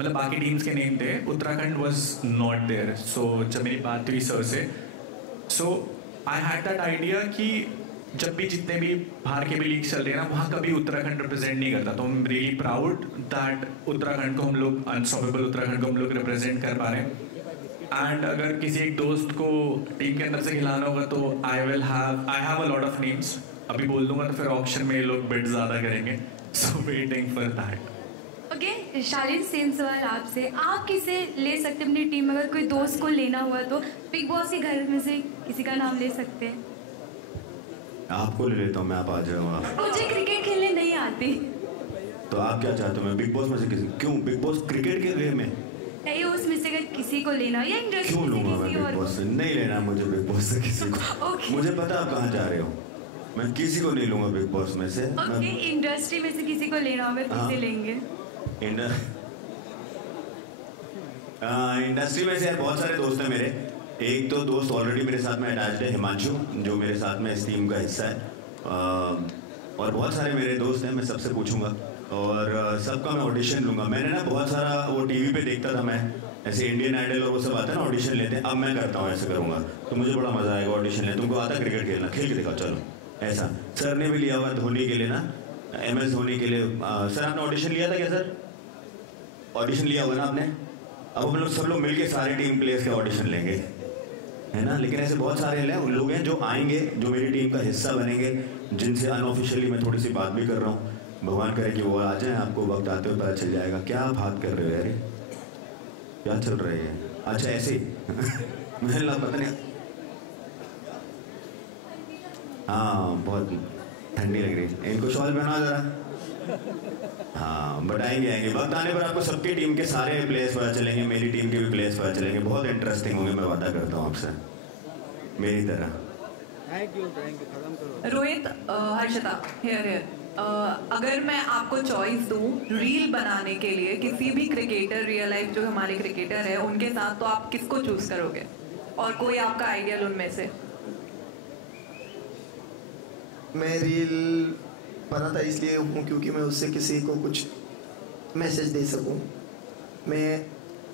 मतलब बाकी टीम्स के नेम थे, उत्तराखंड वाज नॉट देयर। सो जब मेरी बात हुई सर से, सो आई हैड दैट आइडिया कि जब भी जितने भी बाहर के भी लीग चल रहे हैं ना, वहाँ कभी उत्तराखंड रिप्रेजेंट नहीं करता। तो I am really proud that Uttarakhand को हम लोग, अनस्टॉपेबल उत्तराखंड को हम लोग रिप्रेजेंट कर पा रहे हैं। एंड अगर किसी एक दोस्त को टीम के अंदर से खिलाना होगा तो I have a lot of names. अभी बोल दूंगा तो फिर ऑप्शन में लोग बिड ज़्यादा करेंगे, so waiting for that. Okay Shaleen, same सवाल आपसे, आप किसे ले सकते हैं अपनी टीम में? अगर कोई दोस्त को लेना हुआ तो बिग बॉस के घर में से किसी का नाम ले सकते हैं? आपको ले लेता हूँ मैं, आप आ जाओ। मुझे क्रिकेट खेलने नहीं आती। तो आप क्या चाहते हो, मैं बिग बॉस में से किसी, क्यों बिग बॉस क्रिकेट के वे में नहीं, उसमें से अगर किसी को लेना हो या इंडस्ट्री क्यों लूँगा मैं बिग बॉस से? नहीं लेना मुझे बिग बॉस से किसी को। मुझे पता आप कहाँ जा रहे हो, मैं किसी को नहीं लूँगा बिग बॉस में से। ओके, इंडस्ट्री में से किसी को लेना होगा तो किसे लेंगे? इंडस्ट्री में से बहुत सारे दोस्त हैं मेरे। एक तो दोस्त ऑलरेडी मेरे साथ में अटैच्ड है, हिमांशु, जो मेरे साथ में इस टीम का हिस्सा है। और बहुत सारे मेरे दोस्त हैं, मैं सबसे पूछूंगा और सबका मैं ऑडिशन लूँगा। मैंने ना बहुत सारा वो टीवी पे देखता था मैं, ऐसे इंडियन आइडल और वो सब आता है ना, ऑडिशन लेते हैं। अब मैं करता हूँ, ऐसे करूँगा तो मुझे बड़ा मजा आएगा ऑडिशन ले। तुमको आता क्रिकेट खेलना, खेल के दिखाओ, चलो। ऐसा सर ने भी लिया हुआ धोनी के लिए ना, MS धोनी के लिए। सर आपने ऑडिशन लिया था क्या? सर ऑडिशन लिया हुआ ना आपने? अब हम लोग सब लोग मिलके सारे टीम प्लेयर्स के ऑडिशन लेंगे, है ना। लेकिन ऐसे बहुत सारे लोग हैं जो आएंगे, जो मेरी टीम का हिस्सा बनेंगे, जिनसे अनऑफिशियली मैं थोड़ी सी बात भी कर रहा हूँ। भगवान करे कि वो आ जाए, आपको वक्त आते हुए पता चल जाएगा। क्या आप बात कर रहे हो यार, क्या चल रहा है? अच्छा ऐसे ही मैं पता नहीं। हाँ बहुत ठंडी लग रही है, इनको शॉल पहनाओ जरा। हाँ बट आएंगे वक्त आने पर आपको सबकी टीम के सारे प्लेयर्स पता चलेंगे, मेरी टीम के भी प्लेयर्स पता चलेंगे, बहुत इंटरेस्टिंग होंगे, मैं वादा करता हूँ आपसे मेरी तरह। रोहित, हर्षिता, हियर अगर मैं आपको चॉइस दूं रील बनाने के लिए किसी भी क्रिकेटर, रियल लाइफ जो हमारे क्रिकेटर है उनके साथ, तो आप किसको चूज करोगे और कोई आपका आइडियल उनमें से? मैं रील बनाता इसलिए हूँ क्योंकि मैं उससे किसी को कुछ मैसेज दे सकूँ। मैं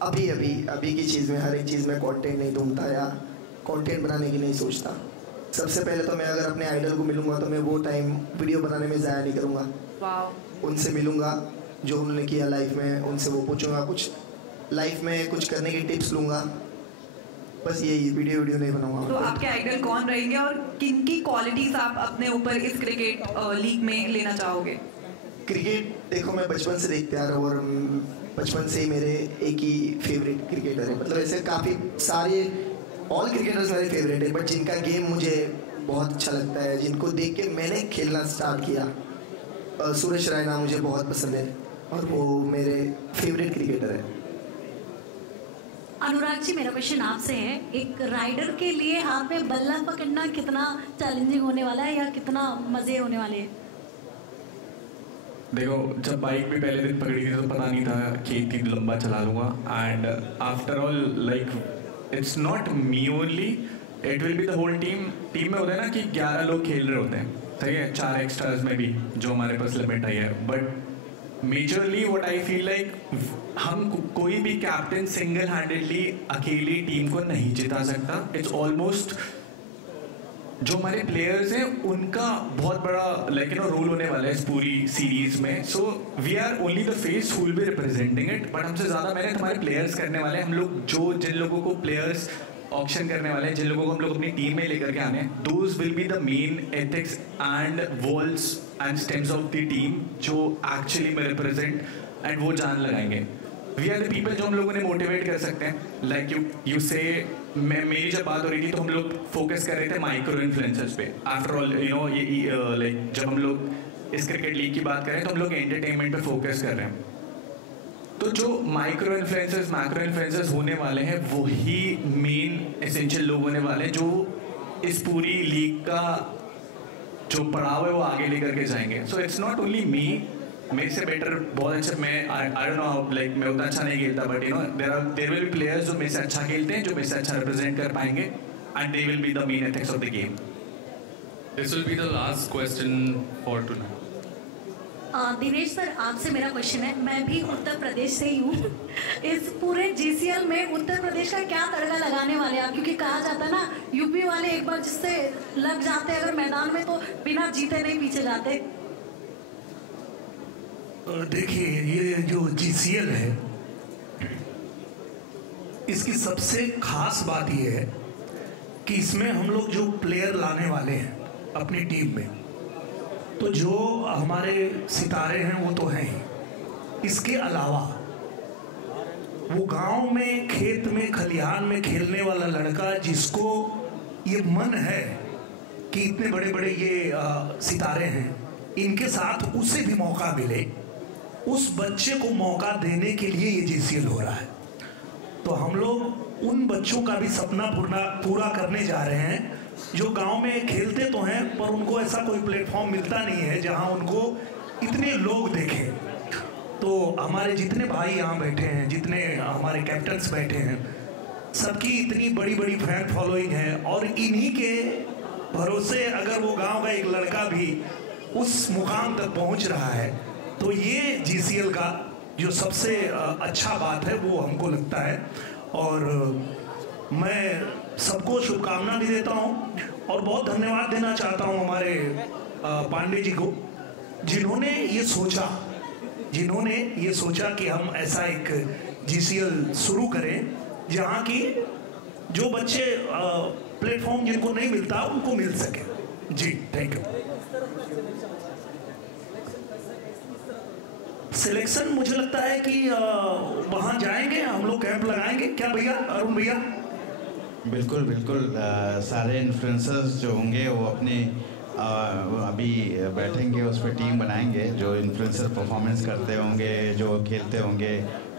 अभी की चीज़ में, हर एक चीज़ में कंटेंट नहीं ढूंढता या कंटेंट बनाने की नहीं सोचता। सबसे पहले तो मैं अगर अपने आइडल को मिलूंगा तो मैं वो टाइम वीडियो बनाने में ज़ाया नहीं करूँगा। उनसे मिलूंगा, जो उन्होंने किया लाइफ में, उनसे वो पूछूंगा, कुछ लाइफ में कुछ करने की टिप्स लूँगा, बस यही। वीडियो नहीं बनाऊंगा। तो आपके आइडल कौन रहेंगे और किन की क्वालिटीज आप अपने ऊपर इस क्रिकेट लीग में लेना चाहोगे? क्रिकेट देखो, मैं बचपन से देखते आ रहा हूँ और बचपन से ही मेरे एक ही फेवरेट क्रिकेटर है। मतलब ऐसे काफ़ी सारे ऑल क्रिकेटर्स मेरे फेवरेट है, बट जिनका गेम मुझे बहुत अच्छा लगता है, जिनको देख के मैंने खेलना स्टार्ट किया, सुरेश रैना मुझे बहुत पसंद है और वो मेरे फेवरेट क्रिकेटर है। अनुराग जी, मेरा क्वेश्चन आपसे है, एक राइडर के लिए हाथ में बल्ला पकड़ना कितना चैलेंजिंग होने वाला है या कितना मजे होने वाले हैं? देखो, जब बाइक भी पहले दिन पकड़ी थी तो पता नहीं था कि इतनी लंबा चला लूँगा, and after all like it's not me only, it will be the whole team. Team में होता है ना कि 11 लोग खेल रहे होते हैं, सही है, 4 एक्स्ट्राज में भी जो हमारे पास लिमिट आई है, but majorly what I feel like हम कोई भी कैप्टन सिंगल हैंडेडली अकेली टीम को नहीं जिता सकता। इट्स ऑलमोस्ट जो हमारे प्लेयर्स हैं उनका बहुत बड़ा रोल होने वाला है इस पूरी सीरीज में। So we are only the face who will be representing it, but हमसे ज़्यादा मेहनत हमारे प्लेयर्स करने वाले हैं। हम लोग जिन लोगों को प्लेयर्स ऑक्शन करने वाले हैं, जिन लोगों को हम लोग अपनी टीम में लेकर के आने हैं, those will be the main ethics and walls and stems of the team जो एक्चुअली में रिप्रेजेंट, एंड वो जान लगाएंगे। वी आर द पीपल जो हम लोगों ने मोटिवेट कर सकते हैं। लाइक यू से मेरी जब बात हो रही थी तो हम लोग फोकस कर रहे थे माइक्रो इन्फ्लुएंसर्स पे। आफ्टर ऑल ये लाइक जब हम लोग इस क्रिकेट लीग की बात करें तो हम लोग एंटरटेनमेंट पे फोकस कर रहे हैं। तो जो माइक्रो इन्फ्लुएंसर्स, मैक्रो इन्फ्लुएंसर्स होने वाले हैं वही मेन एसेंशियल लोग होने वाले हैं जो इस पूरी लीग का जो पड़ाव है वो आगे लेकर के जाएंगे। So it's not only me, मेरे से बेटर बहुत अच्छा मैं आई डोंट नो लाइक मैं उतना अच्छा नहीं खेलता, but there will be players जो मेरे से अच्छा खेलते हैं, जो मेरे से अच्छा रिप्रेजेंट कर पाएंगे, and they will be the main ethics of the game. This will be the last question for tonight. Dinesh sir, आपसे मेरा क्वेश्चन है, मैं भी उत्तर प्रदेश से ही हूँ। इस पूरे जीसीएल में उत्तर प्रदेश का क्या तड़का लगाने वाले आप? क्योंकि कहा जाता है ना, यूपी वाले एक बार जिससे लग जाते हैं अगर मैदान में तो बिना जीते नहीं पीछे जाते। देखिए, ये जो जीसीएल है इसकी सबसे खास बात ये है कि इसमें हम लोग जो प्लेयर लाने वाले हैं अपनी टीम में, तो जो हमारे सितारे हैं वो तो हैं ही। इसके अलावा वो गांव में, खेत में, खलिहान में खेलने वाला लड़का जिसको ये मन है कि इतने बड़े बड़े ये सितारे हैं, इनके साथ उसे भी मौका मिले, उस बच्चे को मौका देने के लिए ये जीसीएल हो रहा है। तो हम लोग उन बच्चों का भी सपना पूरा करने जा रहे हैं जो गांव में खेलते तो हैं पर उनको ऐसा कोई प्लेटफॉर्म मिलता नहीं है जहां उनको इतने लोग देखें। तो हमारे जितने भाई यहाँ बैठे हैं, जितने हमारे कैप्टन्स बैठे हैं, सबकी इतनी बड़ी बड़ी फैन फॉलोइंग है और इन्हीं के भरोसे अगर वो गांव का एक लड़का भी उस मुकाम तक पहुंच रहा है तो ये जीसीएल का जो सबसे अच्छा बात है वो हमको लगता है। और मैं सबको शुभकामना भी देता हूँ और बहुत धन्यवाद देना चाहता हूँ हमारे पांडे जी को, जिन्होंने ये सोचा कि हम ऐसा एक जीसीएल शुरू करें जहाँ की जो बच्चे प्लेटफॉर्म जिनको नहीं मिलता उनको मिल सके। जी, थैंक यू। सिलेक्शन मुझे लगता है कि वहाँ जाएंगे हम लोग, कैंप लगाएंगे, क्या भैया, अरुण भैया? बिल्कुल बिल्कुल, सारे इन्फ्लुएंसर्स जो होंगे वो अपने अभी बैठेंगे, उस पर टीम बनाएंगे। जो इन्फ्लुएंसर परफॉर्मेंस करते होंगे, जो खेलते होंगे,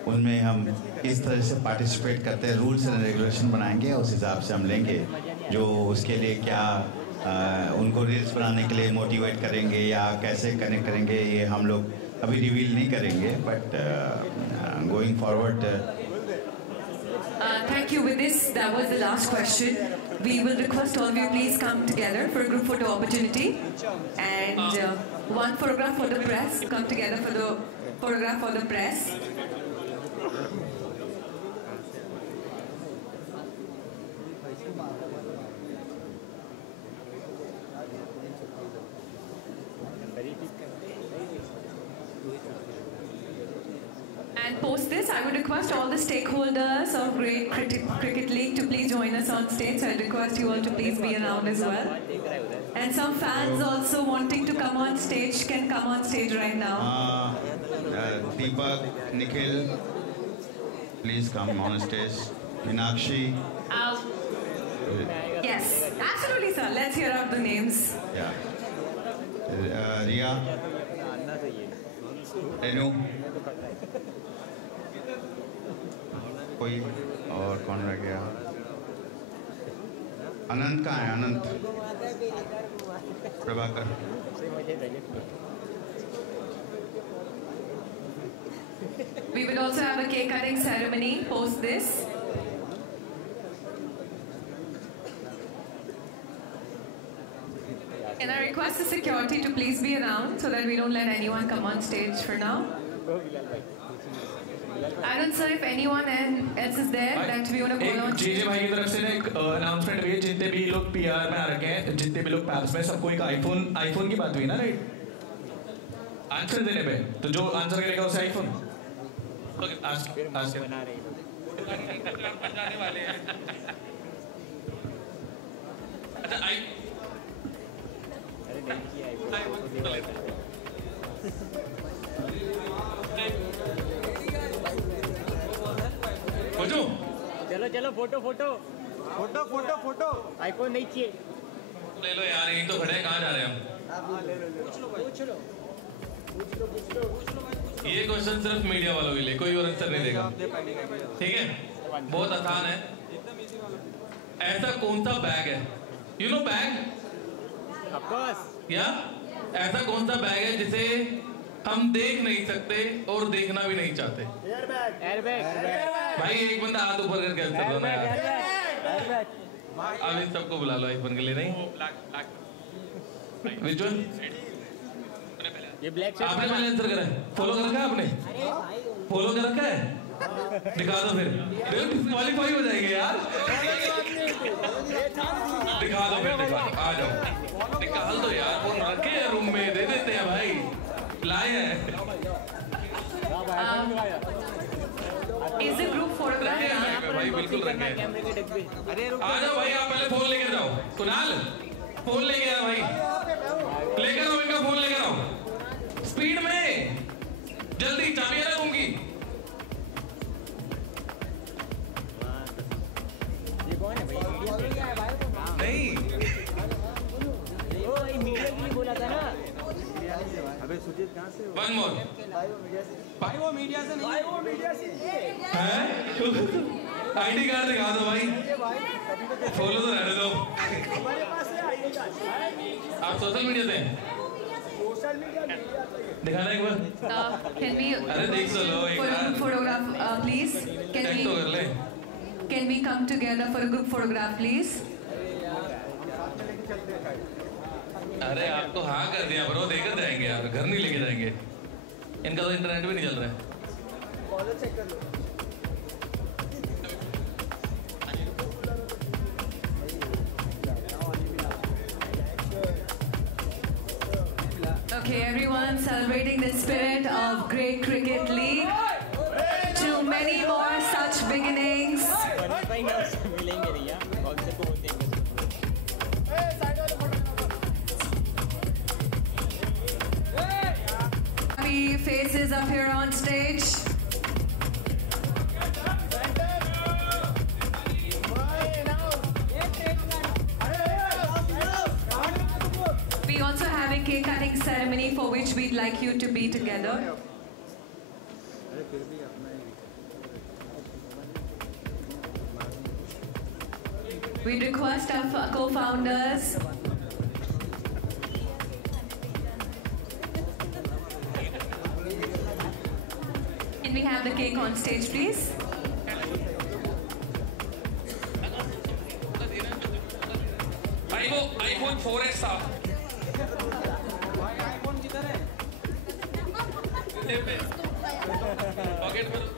उनमें हम इस तरह से पार्टिसिपेट करते हैं, रूल्स एंड रेगुलेशन बनाएंगे, उस हिसाब से हम लेंगे। जो उसके लिए क्या उनको रील्स बनाने के लिए मोटिवेट करेंगे या कैसे कनेक्ट करेंगे, ये हम लोग अभी रिवील नहीं करेंगे, but going forward. Thank you. With this, that was the last question. We will request all of you please come together for a group photo opportunity, and one photograph for the press. Come together for the photograph for the press. And post this, I would request all the stakeholders of Great Cricket League to please join us on stage. So I request you all to please be around as well. And some fans also wanting to come on stage can come on stage right now. Deepak, Nikhil, please come on stage. Meenakshi. Yes, absolutely, sir. Let's hear out the names. Yeah. Ria. Renu. कोई और कौन रह गया? अनंत कहाँ है? अनंत, Prabhakar. We will also have a cake cutting ceremony post this. Can I request the security to please be around so that we don't let anyone come on stage for now? I don't know if anyone else is there that we want to go on. JJ भाई की तरफ से ना एक announcement हुई है, जितने भी लोग पीआर में आ रखे हैं, जितने भी लोग पैरिस में, सबको एक आईफोन की बात हुई ना, राइट? आंसर देने पे, तो जो आंसर करेगा उसे आईफोन। ओके, आंसर बना रहे हैं। जाने वाले हैं। अच्छा, चलो चलो photo photo photo photo photo iPhone नहीं चाहिए। ले लो यार, यहीं तो खड़े हैं, कहाँ जा रहे हैं हम? ये क्वेश्चन सिर्फ मीडिया वालों के लिए, कोई और आंसर नहीं देगा, ठीक है? बहुत आसान है। ऐसा कौन सा बैग है, यू नो बैग, या ऐसा कौन सा बैग है जिसे हम देख नहीं सकते और देखना भी नहीं चाहते? भाई एक बंदा हाथ ऊपर करके आंसर दो ना यार। अब इन सबको बुला लो आईफोन के लिए। नहीं, विच वन? ये ब्लैक आपने पहले आंसर करा है? फॉलो कर रखा है आपने? फॉलो कर रखा है? दिखा दो फिर, डिस्क्वालीफाई हो जाएंगे यार। दिखा दो फिर, दिखा दो, आ जाओ, निकाल दो यार। फोन रखे हैं रूम में, दे देते हैं भाई, लाए हैं। Is the group photograph यहाँ पर? भाई बिल्कुल रखे हैं। आ जाओ भाई, आप पहले फोन लेकर जाओ। कुणाल, फोन लेके आओ भाई, लेकर आओ इनका फोन, लेकर आओ स्पीड में, जल्दी, चाबी है ना रूम की? नहीं, बोला था ना। अबे सुजीत कहाँ से? वन मोर भाई, वो मीडिया से नहीं, वो मीडिया से है। आईडी कार्ड दिखा दो भाई, फॉलो तो रहने दो। आप सोशल मीडिया से दिखाना एक बार। Can we? अरे देख तो लो एक बार। Photograph, please. चेक तो कर ले। Can we come together for a group photograph, please? अरे आपको हाँ कर दिया ब्रो, देकर जाएंगे यार, घर नहीं लेके जाएंगे। इनका तो इंटरनेट भी नहीं चल रहा है। Okay, everyone celebrating the spirit of Great Cricket League. To many more such beginnings. Happy faces up here on stage. We We also have a cake cutting ceremony for which we'd like you to be together. We request our co-founders can we have the cake on stage, please? भाई वो iPhone 4S था। Pocket में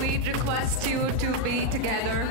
We'd request you to be together.